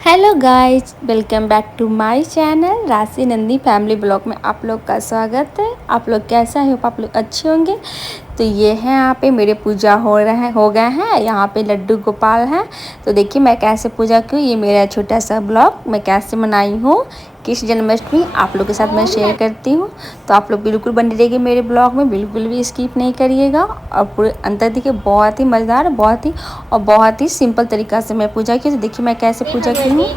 Hello guys, welcome back to my channel Rashi Nandi family blog में आप लोग का स्वागत है। आप लोग कैसा है? आप लोग अच्छे होंगे। तो ये है यहाँ पे मेरे पूजा हो गए हैं। यहाँ पे लड्डू गोपाल हैं। तो देखिए मैं कैसे पूजा की, ये मेरा छोटा सा ब्लॉग मैं कैसे मनाई हूँ कृष्ण जन्माष्टमी आप लोग के साथ मैं शेयर करती हूँ। तो आप लोग बिल्कुल बने रहिए मेरे ब्लॉग में, बिल्कुल भी स्किप नहीं करिएगा और पूरे अंतर देखिए। बहुत ही मज़ेदार, बहुत ही सिंपल तरीक़ा से मैं पूजा की। तो देखिए मैं कैसे पूजा की हूँ। ओम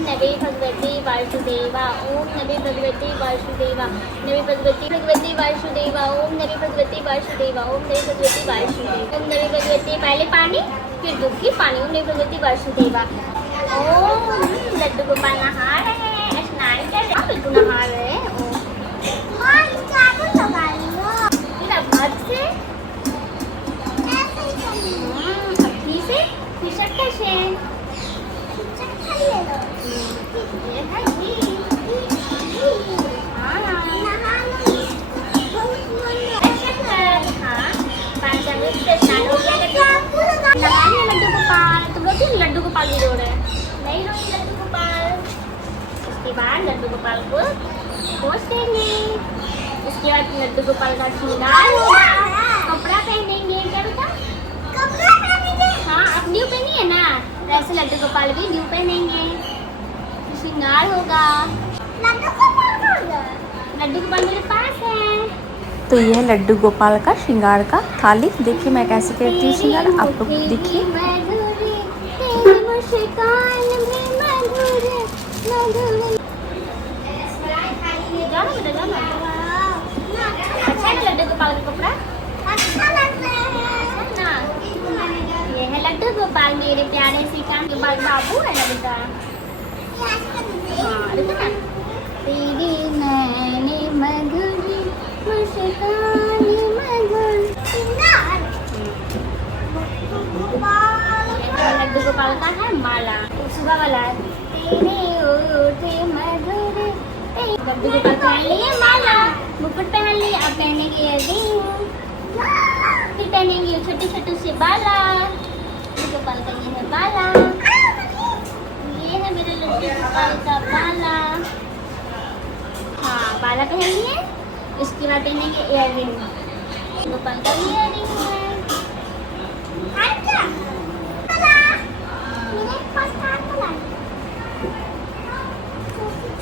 नमः भगवते वासुदेवा ओम नमः भगवते वासुदेवा नमः भगवते वासुदेवा ओम नमः भगवते वासुदेवा ओम नमः भगवते वासुदेवा ओम नमः भगवते पहले पानी फिर दूध की पानी ओम नमः भगवते वासुदेवा। ओम लड्डू गोपाल नहा रहे हैं, स्नान कर रहे हैं, बिल्कुल नहा रहे हैं। फिर अब हाथ से अभी से फिर कैसे लड्डू गोपाल की जोड़ है नहीं रोई लड्डू गोपाल। उसके बाद लड्डू गोपाल को पोछ देंगे। उसके बाद लड्डू गोपाल का श्रृंगार होगा, कपड़ा पहनेंगे। क्या बेटा? कपड़ा पहनेंगे? हाँ, अब न्यू पहनी है ना, ऐसे लड्डू गोपाल भी न्यू पहनेंगे। श्रृंगार होगा। लड्डू गोपाल मेरे पास है। तो ये है लड्डू गोपाल का श्रृंगार का थाली। देखिए मैं कैसे करती हूँ श्रृंगार, आप लोग देखिए। अच्छा है लड्डू गोपाल का कपड़ा, अच्छा लगता है ना। ये है लड्डू गोपाल मेरे प्यारे से कान के बाल बाबू है ना बेटा। हाँ देखो ना, तेरी नैनी मधुरी मुस्कान मधुर। लड्डू गोपाल का है माला, सुबह वाला है। तेरे ओठे मधुर, लड्डू गोपाल पहन लिए माला, मुकुट पहन लिए, अब पहनेंगे रिंग, फिर पहनेंगे छोटे छोटे से बाला। लड्डू गोपाल का ये है बाला, ये है मेरे लड्डू गोपाल का बाला। हाँ बाला पहन लिए। उसके बाद पहनेंगे इयर रिंग, गोपाल का इयर रिंग है।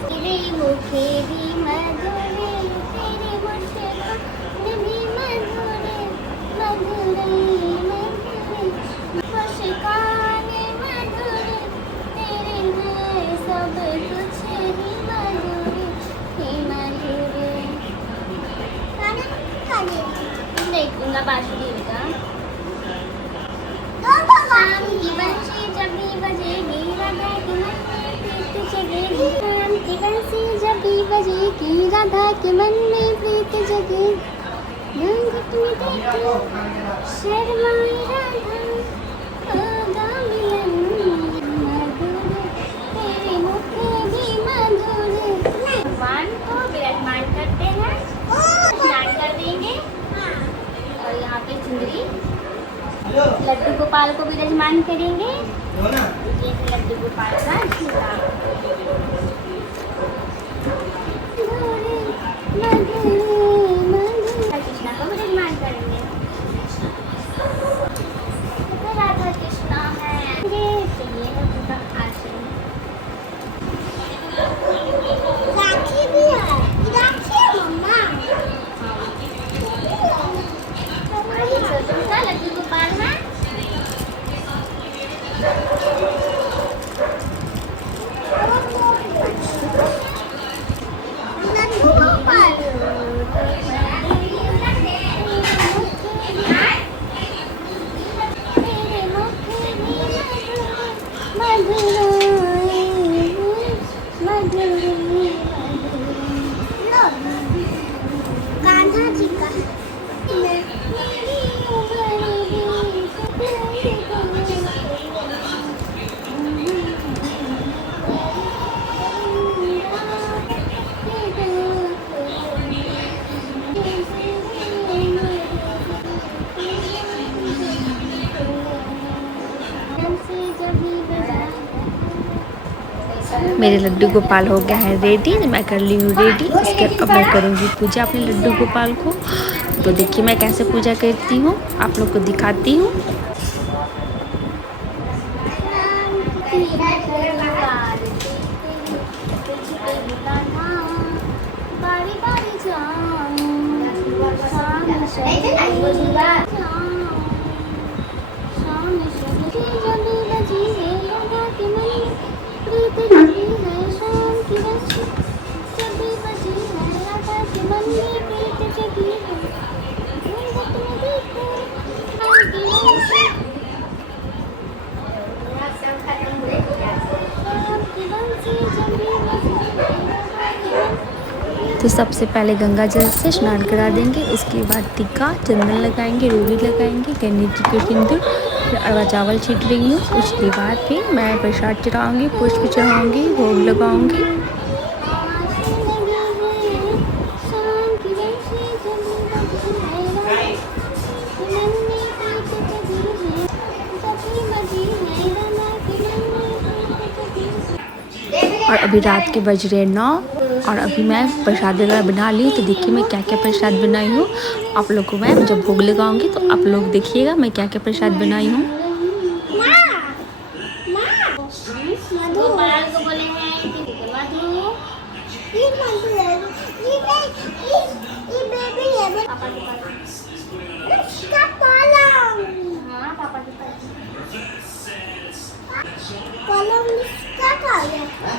तेरे मुखे भी मधुरे, तेरे मुस्कान भी मधुरे, मधुरे मधुरे मुस्कान मधुरे, तेरे हैं सब कुछ ही मधुरे ही मधुरे। देखूंगा बांसुरी का। शाम की बंसी जब भी बजेगी, राधा के मन में प्रीत जगेगी। शाम की बंसी जब भी बजेगी, राधा के मन में प्रीत जगेगी। घूंघट में देखो शर्माई राधा, होगा मिलन मधुर, तेरे मुखे भी मधुर। भगवान को विराजमान करते हैं, स्नान कर देंगे। और यहाँ पे चुंदरी लड्डू गोपाल को विराजमान करेंगे। ये है लड्डू गोपाल का श्रृंगार। कृष्णा को विराजमान करेंगे। राधा कृष्णा है। ये है उनका आसन। राखी भी है, राखी है मम्मा। लड्डू गोपाल है। कान्हा जी का मेरे लड्डू गोपाल हो गया है रेडी, मैं कर ली हूँ रेडी। इसके अब मैं करूँगी पूजा अपने लड्डू गोपाल को। तो देखिए मैं कैसे पूजा करती हूँ, आप लोग को दिखाती हूँ। तो सबसे पहले गंगा जल से स्नान करा देंगे, उसके बाद टीका चंदन लगाएंगे, रोली लगाएंगे, गणेश जी के सिंदूर, फिर अरवा चावल छीट रही हूँ। उसके बाद फिर मैं प्रसाद चढ़ाऊँगी, पुष्प चढ़ाऊँगी, भोग लगाऊँगी। और अभी रात के बज रहे 9 और अभी मैं प्रसाद वगैरह बना ली। तो देखिए मैं क्या क्या प्रसाद बनाई हूँ, आप लोग को मैं जब भोग लगाऊंगी तो आप लोग देखिएगा मैं क्या क्या प्रसाद बनाई हूँ।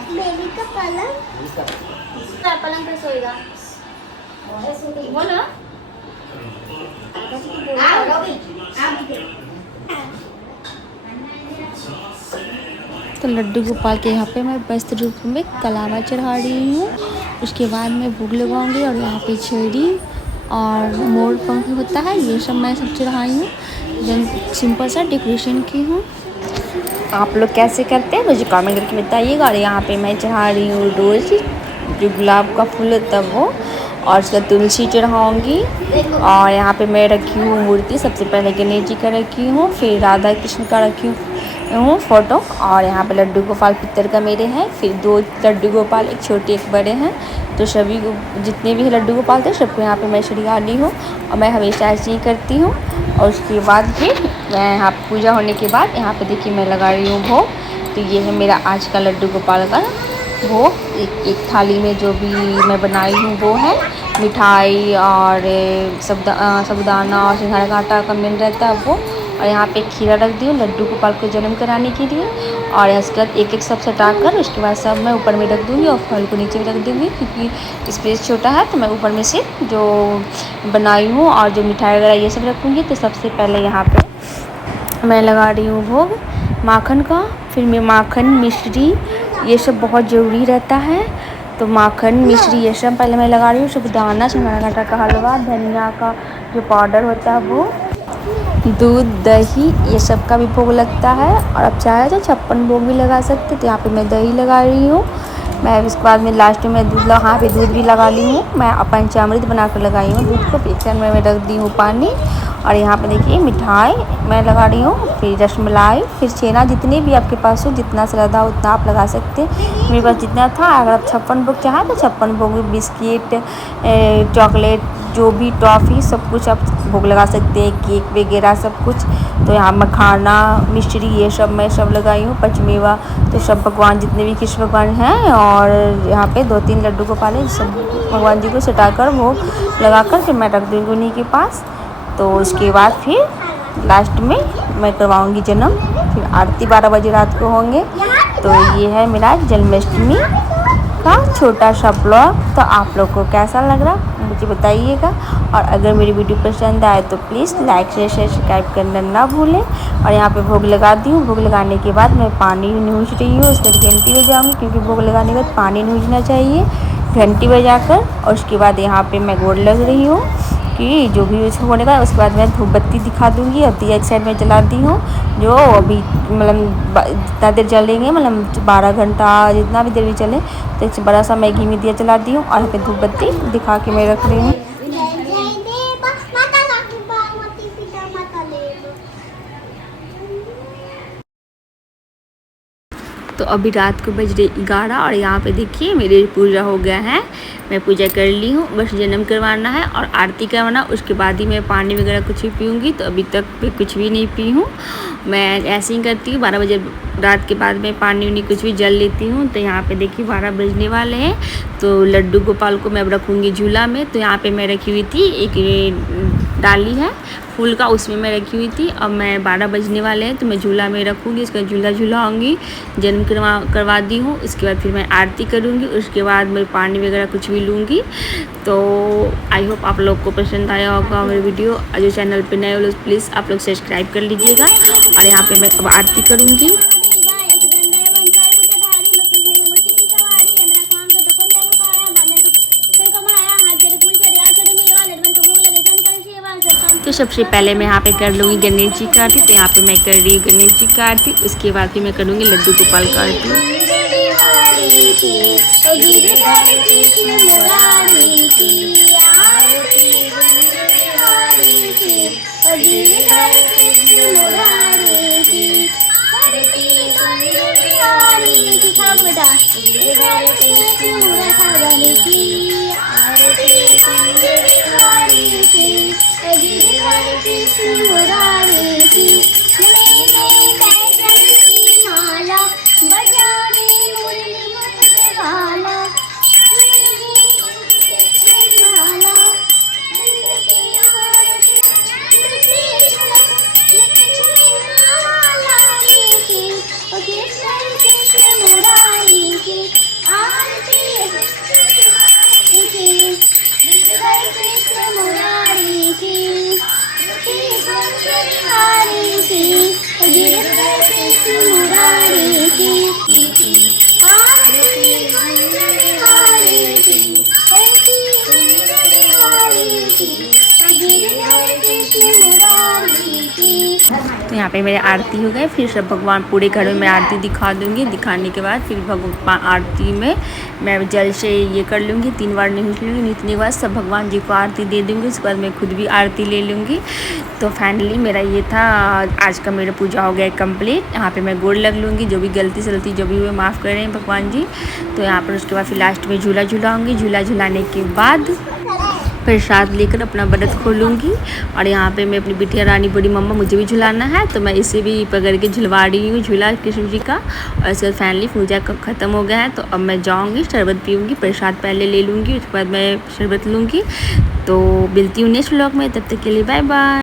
बेबी का पलंग पलंग पे सोएगा बोलो। तो लड्डू गोपाल के यहाँ पे मैं वस्त्र रूप में कलावा चढ़ा रही हूँ। उसके बाद मैं भोग लगाऊंगी और यहाँ पे छड़ी और मोर पंख होता है ये सब मैं सब चढ़ाई हूँ। सिंपल सा डेकोरेशन की हूँ। आप लोग कैसे करते हैं मुझे कमेंट करके बताइएगा। और यहाँ पे मैं चढ़ा रही हूँ रोज़ जो गुलाब का फूल होता है वो, और उसका तुलसी चढ़ाऊँगी। और यहाँ पे मैं रखी हूँ मूर्ति, सबसे पहले गणेश जी का रखी हूँ, फिर राधा कृष्ण का रखी हूँ फ़ोटो। और यहाँ पे लड्डू गोपाल पित्तर का मेरे हैं, फिर 2 लड्डू गोपाल, एक छोटे एक बड़े हैं। तो सभी जितने भी लड्डू गोपाल थे सबको यहाँ पे मैं सरिया ली हूँ और मैं हमेशा ऐसे ही करती हूँ। और उसके बाद फिर मैं यहाँ पूजा होने के बाद यहाँ पे देखिए मैं लगा रही हूँ भोग। तो ये है मेरा आज का लड्डू गोपाल का भोग। एक थाली में जो भी मैं बनाई हूँ वो है मिठाई और साबुदाना और सिंघाड़ा का आटा का मिल रहता है वो। और यहाँ पे खीरा रख दी हूँ लड्डू गोपाल को जन्म कराने के लिए। और इसके बाद एक एक सब सटाकर उसके बाद सब मैं ऊपर में रख दूँगी और फल को नीचे भी रख दूँगी, क्योंकि स्पेस छोटा है तो मैं ऊपर में से जो बनाई हूँ और जो मिठाई वगैरह ये सब रखूँगी। तो सबसे पहले यहाँ पे मैं लगा रही हूँ भोग माखन का। फिर मैं माखन मिश्री ये सब बहुत ज़रूरी रहता है, तो माखन मिश्री ये सब पहले मैं लगा रही हूँ। साबुदाना, सिंघाड़ा आटा का हलवा, धनिया का जो पाउडर होता है वो, दूध, दही ये सब का भी भोग लगता है। और अब चाहे तो 56 भोग भी लगा सकते। तो यहाँ पे मैं दही लगा रही हूँ। मैं उसके बाद में लास्ट में दूध यहाँ पे दूध भी लगा ली हूँ। मैं पंचामृत बना कर लगाई हूँ दूध को। एक साइड में मैं रख दी हूँ पानी। और यहाँ पे देखिए मिठाई मैं लगा रही हूँ, फिर रसमलाई, फिर छेना, जितने भी आपके पास हो जितना श्रद्धा उतना आप लगा सकते हैं। मेरे पास जितना था, अगर आप 56 भोग चाहें तो 56 भोग, बिस्किट, चॉकलेट, जो भी टॉफ़ी सब कुछ आप भोग लगा सकते हैं, केक वगैरह सब कुछ। तो यहाँ मखाना, मिश्री ये सब मैं सब लगाई हूँ, पंचमेवा। तो सब भगवान जितने भी कृष्ण भगवान हैं और यहाँ पे 2-3 लड्डू गोपाल हैं, सब भगवान जी को सटाकर भोग लगाकर फिर मैं रख दूँगी उन्हीं के पास। तो उसके बाद फिर लास्ट में मैं करवाऊँगी जन्म। फिर आरती 12 बजे रात को होंगे। तो ये है मेरा जन्माष्टमी का छोटा सा ब्लॉग। तो आप लोग को कैसा लग रहा मुझे बताइएगा। और अगर मेरी वीडियो पसंद आए तो प्लीज़ लाइक शेयर सब्सक्राइब करना ना भूलें। और यहाँ पे भोग लगा दी हूँ। भोग लगाने के बाद मैं पानी नूछ रही हूँ, उसके बाद घंटी बजाऊँगी, क्योंकि भोग लगाने के बाद पानी नूछना चाहिए घंटी बजाकर। और उसके बाद यहाँ पे मैं गोड़ लग रही हूँ कि जो भी उसको होने का। उसके बाद मैं धूप बत्ती दिखा दूँगी और दिया एक साइड में जला दी हूँ, जो अभी मतलब जितना देर जलेंगे, मतलब 12 घंटा जितना भी देर भी चले। तो एक बड़ा सा मैगी में दिया जला दी हूँ और यहाँ पे धूप बत्ती दिखा के मैं रख रही हूँ। तो अभी रात को बज रही 11 और यहाँ पे देखिए मेरी पूजा हो गया है। मैं पूजा कर ली हूँ, बस जन्म करवाना है और आरती करवाना, उसके बाद ही मैं पानी वगैरह कुछ भी पीऊँगी। तो अभी तक मैं कुछ भी नहीं पी हूँ, मैं ऐसे ही करती हूँ। 12 बजे रात के बाद मैं पानी उनी कुछ भी जल लेती हूँ। तो यहाँ पे देखिए 12 बजने वाले हैं। तो लड्डू गोपाल को मैं अब रखूँगी झूला में। तो यहाँ पे मैं रखी हुई थी, एक डाली है फूल का, उसमें मैं रखी हुई थी। अब मैं 12 बजने वाले हैं तो मैं झूला में रखूँगी, इसका झूला झूलाऊँगी, जन्म करवा दी हूँ। उसके बाद फिर मैं आरती करूँगी, उसके बाद मैं पानी वगैरह कुछ भी लूँगी। तो आई होप आप लोग को पसंद आया होगा मेरी वीडियो। और जो चैनल पे नए हो लोग प्लीज़ आप लोग सब्सक्राइब कर लीजिएगा। और यहाँ पे मैं अब आरती करूँगी। तो सबसे पहले मैं यहाँ पे कर लूँगी गणेश जी का आरती। तो यहाँ पे मैं कर रही हूँ गणेश जी का आरती, उसके बाद फिर मैं करूँगी लड्डू गोपाल का आरती। तो यहाँ पे मेरे आरती हो गए। फिर सब भगवान पूरे घर में मैं आरती दिखा दूँगी। दिखाने के बाद फिर भगवान आरती में मैं जल से ये कर लूँगी, 3 बार नहीं लूँगी। नीतने के बाद सब भगवान जी को आरती दे दूँगी, उसके बाद मैं खुद भी आरती ले लूँगी। तो फाइनली मेरा ये था आज का, मेरा पूजा हो गया कंप्लीट। यहाँ पे मैं गोड़ लग लूँगी, जो भी गलती सलती जो भी हुए माफ़ कर रहे हैं भगवान जी। तो यहाँ पर उसके बाद फिर लास्ट में झूला झूलाऊँगी। झूला झूलाने के बाद प्रसाद लेकर अपना व्रत खोलूँगी। और यहाँ पे मैं अपनी बिटिया रानी बड़ी मम्मा, मुझे भी झुलाना है तो मैं इसे भी पकड़ के झुलवा रही हूँ झूला कृष्ण जी का। और इसके बाद फाइनली पूजा ख़त्म हो गया है। तो अब मैं जाऊँगी, शरबत पीऊँगी, प्रसाद पहले ले लूँगी, उसके बाद मैं शरबत लूँगी। तो मिलती हूँ नेक्स्ट व्लॉग में, तब तक के लिए बाय बाय।